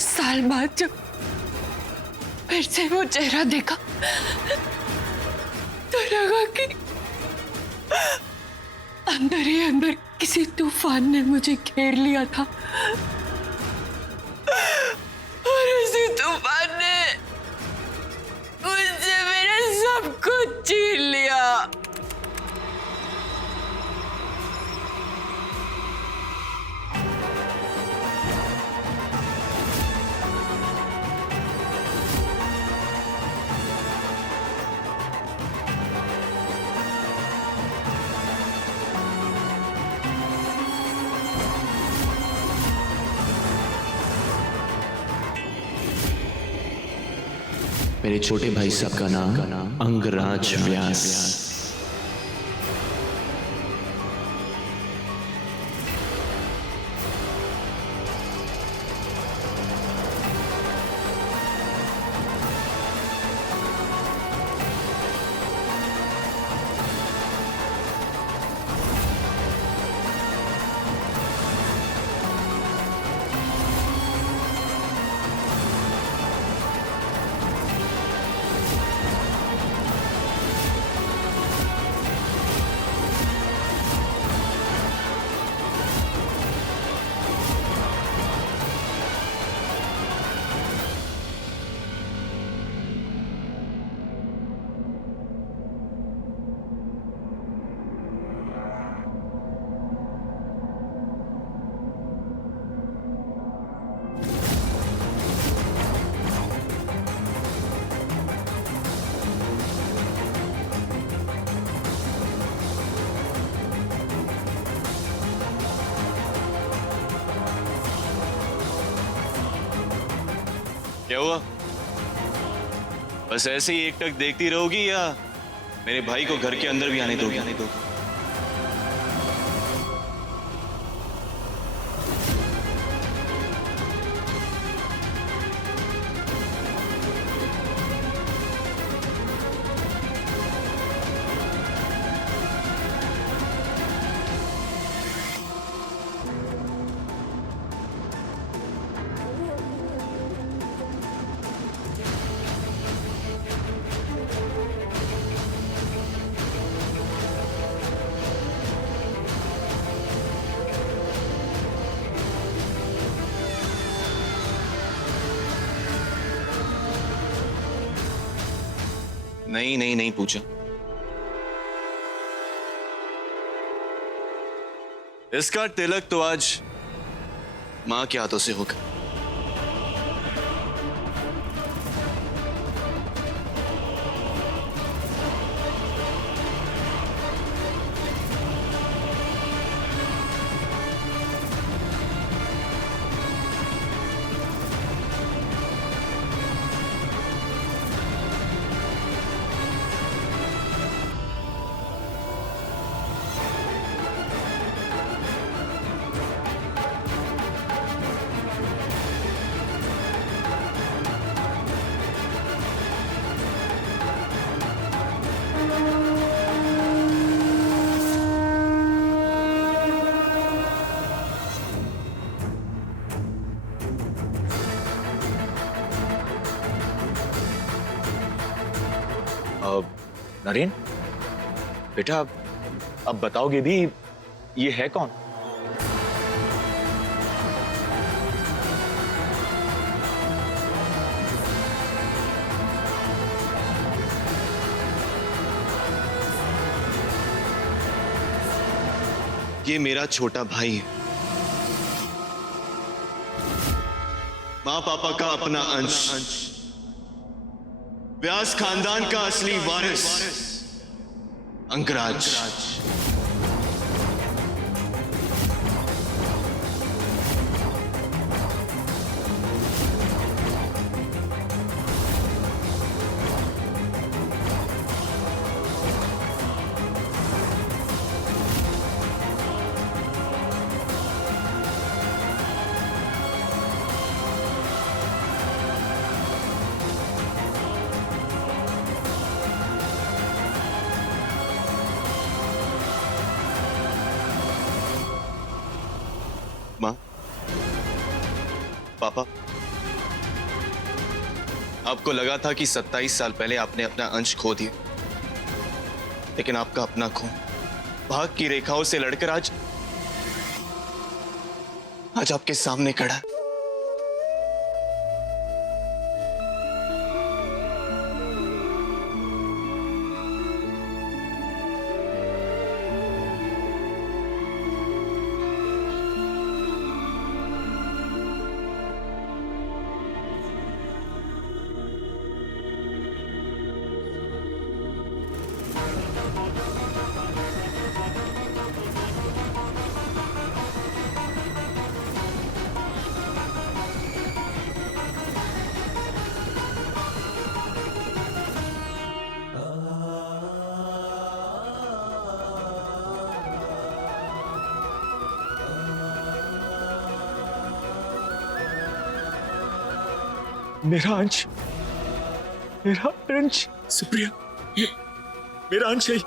साल बाद जब फिर से वो चेहरा देखा तो लगा कि अंदर ही अंदर किसी तूफान ने मुझे घेर लिया था और उसी तूफान ने मुझसे मेरा सब कुछ छीन लिया। मेरे छोटे भाई साहब का नाम अंगराज व्यास। क्या हुआ? बस ऐसे ही एकटक देखती रहोगी या मेरे भाई को घर के अंदर भी आने दोगी? नहीं नहीं नहीं पूछा। इसका तिलक तो आज मां के हाथों से होगा। नरेन बेटा, अब बताओगे भी ये है कौन? ये मेरा छोटा भाई है, मां पापा का अपना अंश, व्यास खानदान का असली वारिस अंगराज। पापा, आपको लगा था कि 27 साल पहले आपने अपना अंश खो दिया, लेकिन आपका अपना खून भाग की रेखाओं से लड़कर आज आपके सामने खड़ा है। मेरा अंश, मेरा अंश, सुप्रिया, ये मेरा अंश है।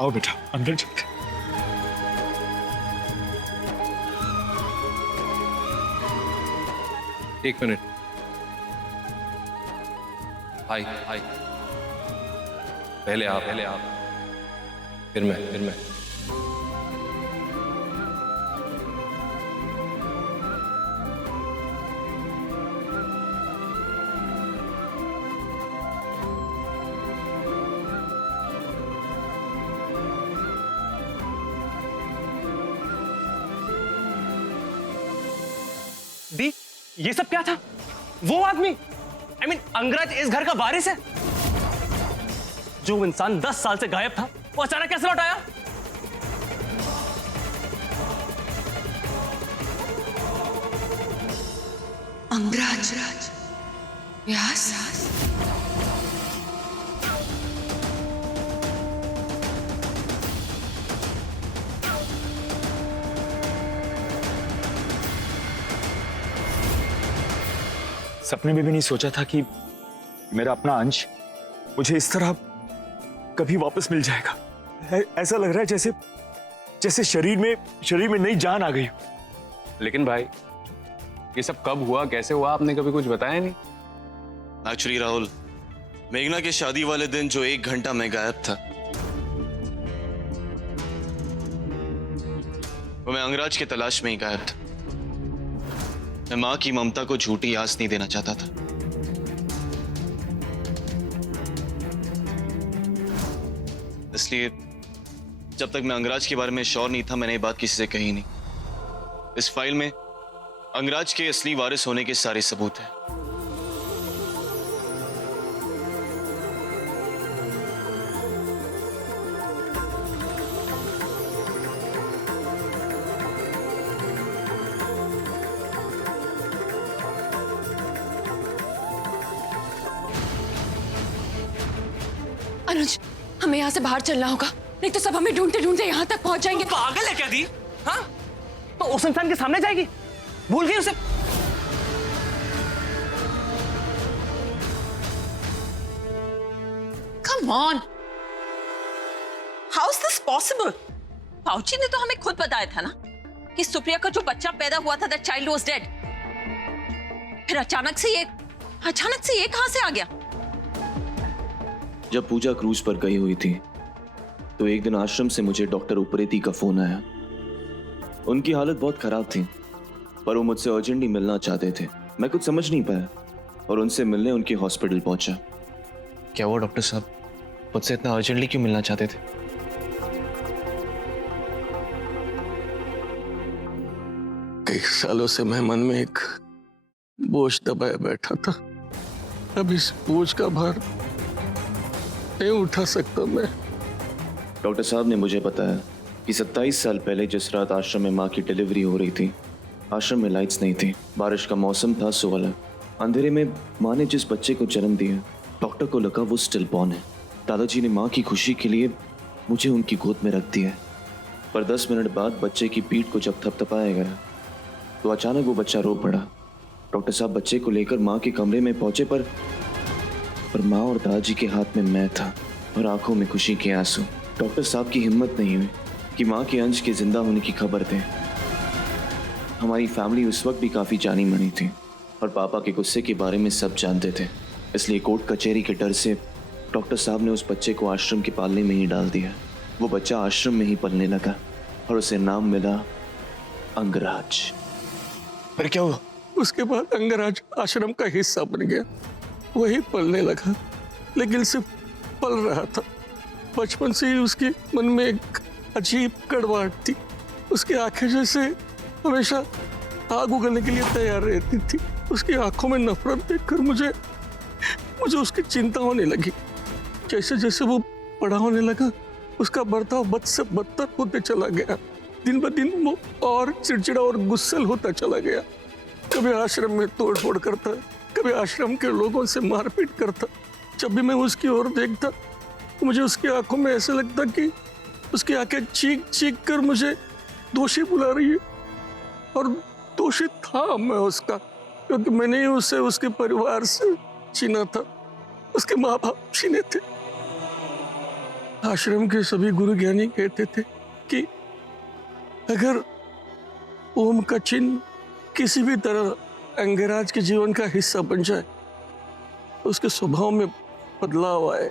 आओ बेटा, अंदर चलते। एक मिनट। हाय हाय, पहले आप, फिर मैं। दी, ये सब क्या था? वो आदमी, I mean, अंगराज इस घर का वारिस है। जो इंसान 10 साल से गायब था, वो अचानक कैसे लौट आया? अंगराज व्यास। सपने में भी नहीं सोचा था कि मेरा अपना अंश मुझे इस तरह कभी वापस मिल जाएगा। ऐसा लग रहा है जैसे शरीर में नई जान आ गई। लेकिन भाई, ये सब कब हुआ, कैसे हुआ, आपने कभी कुछ बताया नहीं। एक्चुअली राहुल, मेघना के शादी वाले दिन जो 1 घंटा मैं गायब था, वो मैं अंगराज की तलाश में ही गायब था। मैं मां की ममता को झूठी आस नहीं देना चाहता था। इसलिए जब तक मैं अंगराज के बारे में श्योर नहीं था, मैंने ये बात किसी से कही नहीं। इस फाइल में अंगराज के असली वारिस होने के सारे सबूत हैं। अनुज, हमें यहाँ से बाहर चलना होगा, नहीं तो सब हमें ढूंढते ढूंढते यहाँ तक पहुंच जाएंगे। पागल है क्या दी? हाँ? तो उस इंसान के सामने जाएगी? भूल गई उसे? Come on! How is this possible? Fauci ने तो हमें खुद बताया था ना कि सुप्रिया का जो बच्चा पैदा हुआ था, that child was dead. फिर अचानक से ये कहां से आ गया? जब पूजा क्रूज पर गई हुई थी तो एक दिन आश्रम से मुझे डॉक्टर उप्रेती का फोन आया। उनकी हालत बहुत खराब थी, पर वो मुझसे अर्जेंटली मिलना चाहते थे। मैं कुछ समझ नहीं पाया और उनसे मिलने उनके हॉस्पिटल पहुंचा। क्या वो डॉक्टर साहब मुझसे इतना अर्जेंटली क्यों मिलना चाहते थे? कई सालों से मैं मन में एक बोझ दबाए बैठा था। अब इस बोझ का भार नहीं उठा सकता मैं। डॉक्टर साहब ने मुझे बताया कि 27 साल पहले जिस रात आश्रम में माँ की डिलीवरी हो रही थी, आश्रम में लाइट्स नहीं थी, बारिश का मौसम था, सो अलग अंधेरे में माँ ने जिस बच्चे को जन्म दिया, डॉक्टर को लगा वो स्टिल बॉर्न है। दादाजी ने माँ की खुशी के लिए मुझे उनकी गोद में रख दिया। पर 10 मिनट बाद बच्चे की पीठ को जब थपथपाया गया तो अचानक वो बच्चा रो पड़ा। डॉक्टर साहब बच्चे को लेकर माँ के कमरे में पहुंचे, पर माँ और दादाजी के हाथ में मैं था और आंखों में खुशी के आंसू। डॉक्टर साहब की हिम्मत नहीं हुई कि माँ के अंश के जिंदा होने की खबर दें। हमारी फैमिली उस वक्त भी काफी जानी मानी थी और पापा के गुस्से के बारे में सब जानते थे, इसलिए कोर्ट कचहरी के डर से डॉक्टर साहब ने उस बच्चे को आश्रम के पालने में ही डाल दिया। वो बच्चा आश्रम में ही पलने लगा और उसे नाम मिला अंगराज। फिर क्या हुआ? उसके बाद अंगराज आश्रम का हिस्सा बन गया, वही पलने लगा, लेकिन सिर्फ पल रहा था। बचपन से ही उसके मन में एक अजीब कड़वाहट थी। उसकी आंखें जैसे हमेशा आग उगलने के लिए तैयार रहती थी। उसकी आंखों में नफरत देखकर मुझे उसकी चिंता होने लगी। जैसे जैसे वो बड़ा होने लगा, उसका बर्ताव बद से बदतर होते चला गया। दिन ब दिन वो और चिड़चिड़ा और गुस्सैल होता चला गया। कभी आश्रम में तोड़फोड़ करता, कभी आश्रम के लोगों से मारपीट करता। जब भी मैं उसकी ओर देखता तो मुझे उसकी आंखों में ऐसा लगता कि उसकी आंखें चीख चीख कर मुझे दोषी बुला रही है। और दोषी था मैं उसका, क्योंकि मैंने ही उसे उसके परिवार से छीना था, उसके माँ बाप छीने थे। आश्रम के सभी गुरु ज्ञानी कहते थे कि अगर ओम का चिन्ह किसी भी तरह अंगराज के जीवन का हिस्सा बन जाए तो उसके स्वभाव में बदलाव आए।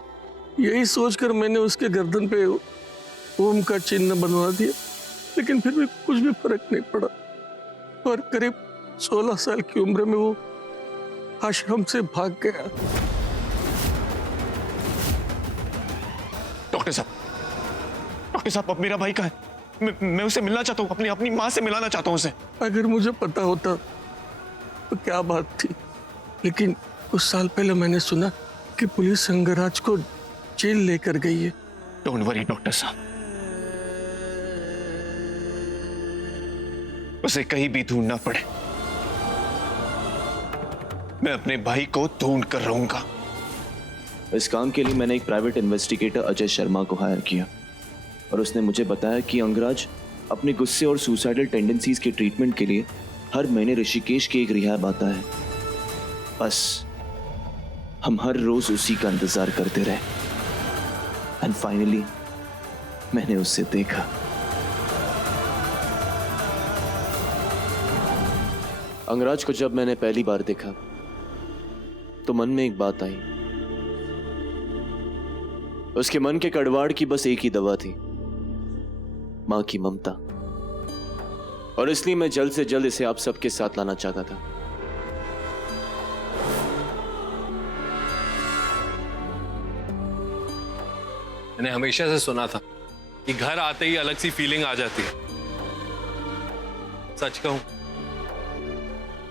यही सोचकर मैंने उसके गर्दन पे ओम का चिन्ह बनवा दिया, लेकिन फिर भी कुछ भी फर्क नहीं पड़ा। और करीब 16 साल की उम्र में वो आश्रम से भाग गया। डॉक्टर साहब अब मेरा भाई कहाँ है? मैं उसे मिलना चाहता हूँ, अपनी माँ से मिलाना चाहता हूँ उसे। अगर मुझे पता होता तो क्या बात थी, लेकिन कुछ साल पहले मैंने सुना कि पुलिस अंगराज को जेल लेकर गई है। डोंट वरी डॉक्टर साहब, उसे कहीं भी ढूंढना पड़े, मैं अपने भाई को ढूंढ कर रहूंगा। इस काम के लिए मैंने एक प्राइवेट इन्वेस्टिगेटर अजय शर्मा को हायर किया और उसने मुझे बताया कि अंगराज अपने गुस्से और सुसाइडल टेंडेंसीज के ट्रीटमेंट के लिए हर महीने ऋषिकेश के एक रिहैब आता है। बस हम हर रोज उसी का इंतजार करते रहे एंड फाइनली मैंने उससे देखा। अंगराज को जब मैंने पहली बार देखा तो मन में एक बात आई। उसके मन के कड़वाड़ की बस एक ही दवा थी, मां की ममता। और इसलिए मैं जल्द से जल्द इसे आप सबके साथ लाना चाहता था। मैंने हमेशा से सुना था कि घर आते ही अलग सी फीलिंग आ जाती है। सच कहूं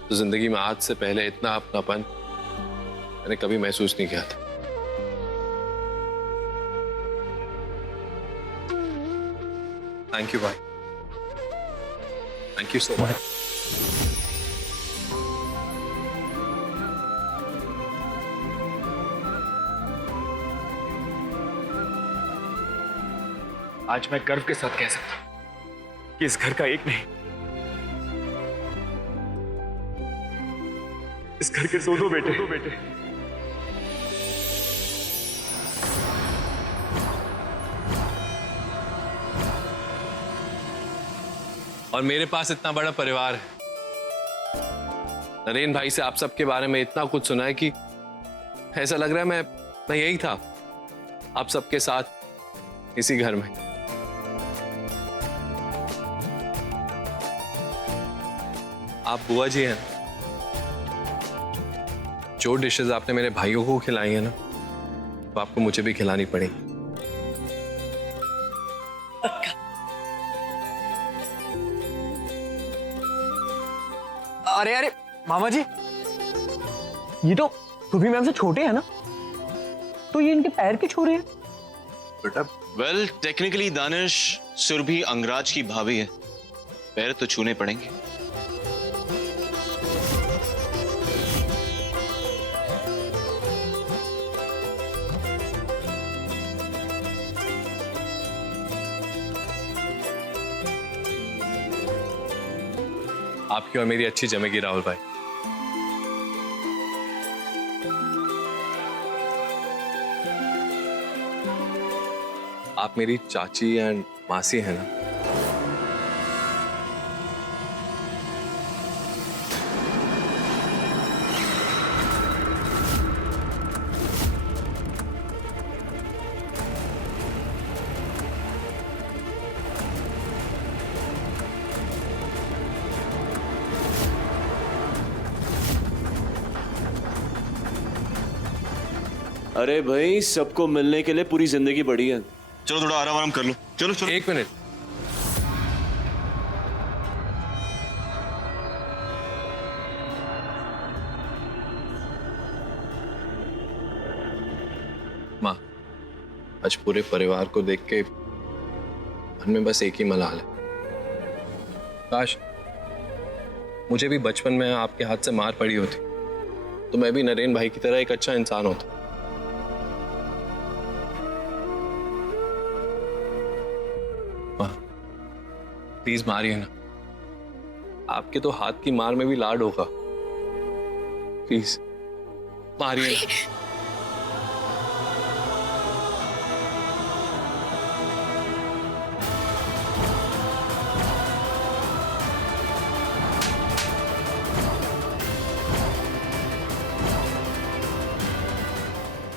तो जिंदगी में आज से पहले इतना अपनापन मैंने कभी महसूस नहीं किया था। थैंक यू भाई, थैंक यू सो मच। आज मैं गर्व के साथ कह सकता हूं कि इस घर का एक नहीं, इस घर के दो बेटे और मेरे पास इतना बड़ा परिवार है। नरेन भाई से आप सबके बारे में इतना कुछ सुना है कि ऐसा लग रहा है मैं यही था आप सबके साथ इसी घर में। आप बुआ जी हैं, जो डिशेस आपने मेरे भाइयों को खिलाई है ना, वो आपको मुझे भी खिलानी पड़ेगी। अरे अरे मामा जी, ये तो सुरभि मैम से छोटे हैं ना, तो ये इनके पैर क्यों छू रहे हैं? बेटा वेल टेक्निकली दानिश सुरभि अंगराज की भाभी है, पैर तो छूने पड़ेंगे। आपकी और मेरी अच्छी जमेगी राहुल भाई। आप मेरी चाची एंड मासी है ना? अरे भाई, सबको मिलने के लिए पूरी जिंदगी पड़ी है। चलो थोड़ा आराम आराम कर लो। चलो चलो। एक मिनट। माँ, आज पूरे परिवार को देख के मन में बस एक ही मलाल है। काश मुझे भी बचपन में आपके हाथ से मार पड़ी होती तो मैं भी नरेन भाई की तरह एक अच्छा इंसान होता। प्लीज मारिए ना, आपके तो हाथ की मार में भी लाड होगा। प्लीज मारिए ना।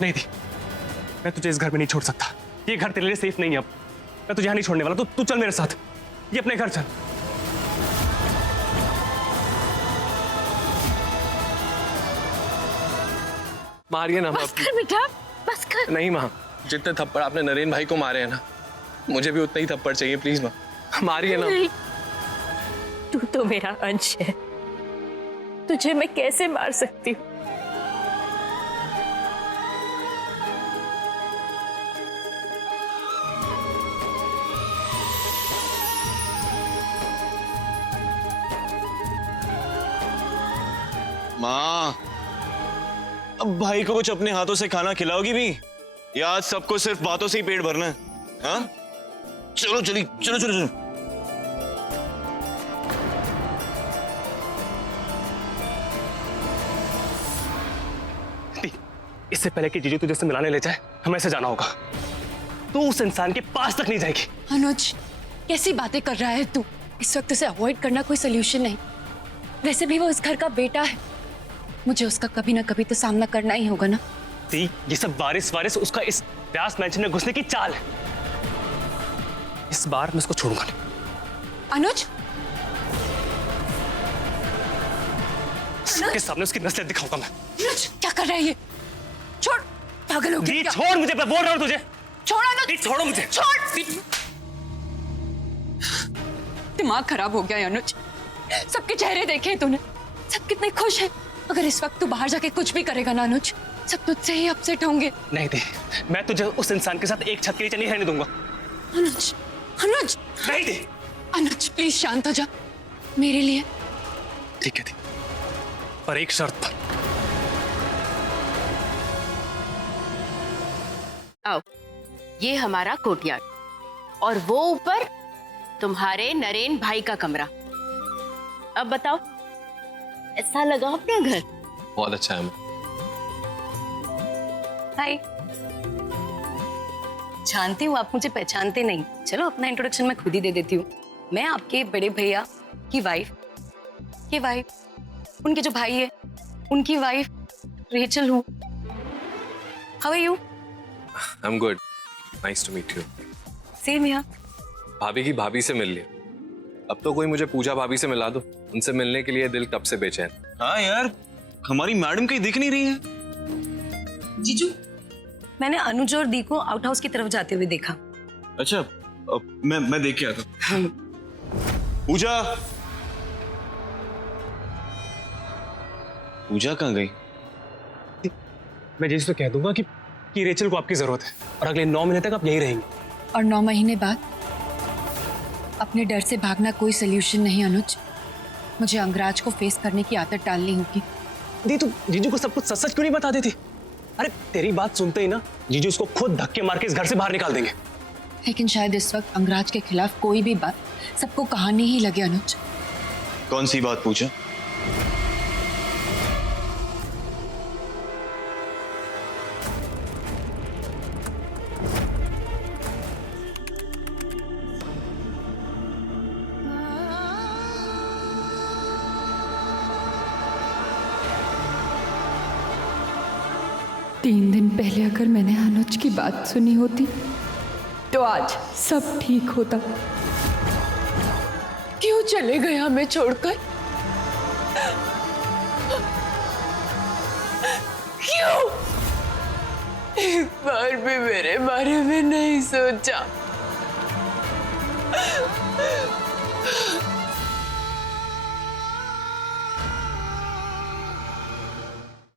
नहीं दी, मैं तुझे इस घर में नहीं छोड़ सकता। ये घर तेरे लिए सेफ नहीं है। अब मैं तुझे यहाँ नहीं छोड़ने वाला। तू चल मेरे साथ, ये अपने घर चल। मारिए ना। बस कर बेटा, बस कर। नहीं माँ, जितने थप्पड़ आपने नरेन भाई को मारे हैं ना, मुझे भी उतना ही थप्पड़ चाहिए। प्लीज माँ, मारिए ना। तू तो मेरा अंश है, तुझे मैं कैसे मार सकती हूँ? माँ, अब भाई को कुछ अपने हाथों से खाना खिलाओगी भी, या आज सबको सिर्फ बातों से ही पेट भरना है? हाँ? चलो चली, चलो चलो चलो। इससे पहले कि जीजू तुझे से मिलाने ले जाए, हमें ऐसे जाना होगा। तू उस इंसान के पास तक नहीं जाएगी। अनुज, कैसी बातें कर रहा है तू? इस वक्त उसे अवॉइड करना कोई सोल्यूशन नहीं। वैसे भी वो इस घर का बेटा है, मुझे उसका कभी ना कभी तो सामना करना ही होगा ना। दी, ये सब वारिस उसका इस व्यास मैंशन में घुसने की चाल है। इस बार मैं उसको छोड़ूंगा नहीं। अनुज, सबके सामने उसकी नस्लें दिखाऊंगा मैं। अनुज, क्या कर रहा है ये? छोड़, पागल हो दी, गया क्या? छोड़ मुझे, मैं बोल रहा हूं तुझे। छोड़ अनुज, दी, छोड़ो मुझे। छोड़। दिमाग खराब हो गया है अनुज। सबके चेहरे देखे तूने, सब कितने खुश हैं। अगर इस वक्त तू बाहर जाके कुछ भी करेगा ना अनुज, सब तुझसे ही अपसेट होंगे। नहीं दी, मैं तुझे उस इंसान के साथ एक छत के नीचे नहीं रहने दूंगा। अनुज, अनुज, नहीं दी। अनुज प्लीज शांत हो जा मेरे लिए। ठीक है दी, पर एक शर्त पर। आओ, ये हमारा कोर्टयार्ड और वो ऊपर तुम्हारे नरेन भाई का कमरा। अब बताओ, ऐसा लगा अपना घर? बहुत अच्छा है। हाय, जानती हूँ आप मुझे पहचानते नहीं। चलो अपना इंट्रोडक्शन मैं खुद ही दे देती हूँ। मैं आपके बड़े भैया की वाइफ, उनके जो भाई है उनकी वाइफ रेचल हूँ। How are you? I am good, nice to meet you. Same here. भाभी की भाभी से मिल लिया, अब तो कोई मुझे पूजा भाभी से मिला दो। उनसे मिलने के लिए दिल कब से बेचैन। हाँ यार, हमारी मैडम कहीं दिख नहीं रही है। जीजू, मैंने अनुज और दी को आउट हाउस की तरफ जाते हुए देखा। अच्छा, मैं देख के आता हूं। पूजा, पूजा कहाँ गई? मैं जीजू से कह दूंगा कि रेचल को आपकी जरूरत है और अगले 9 महीने तक आप यही रहेंगे। और 9 महीने बाद अपने डर से भागना कोई सोल्यूशन नहीं अनुज। मुझे अंगराज को फेस करने की आदत डालनी होगी। दी, तू जीजू को सब कुछ सच सच क्यों नहीं बता देती? अरे तेरी बात सुनते ही ना जीजू उसको खुद धक्के मार के इस घर से बाहर निकाल देंगे। लेकिन शायद इस वक्त अंगराज के खिलाफ कोई भी बात सबको कहानी ही लगे अनुज। कौन सी बात पूछा? तीन दिन पहले अगर मैंने अनुज की बात सुनी होती तो आज सब ठीक होता। क्यों चले गए हमें छोड़कर? क्यों एक बार भी मेरे बारे में नहीं सोचा?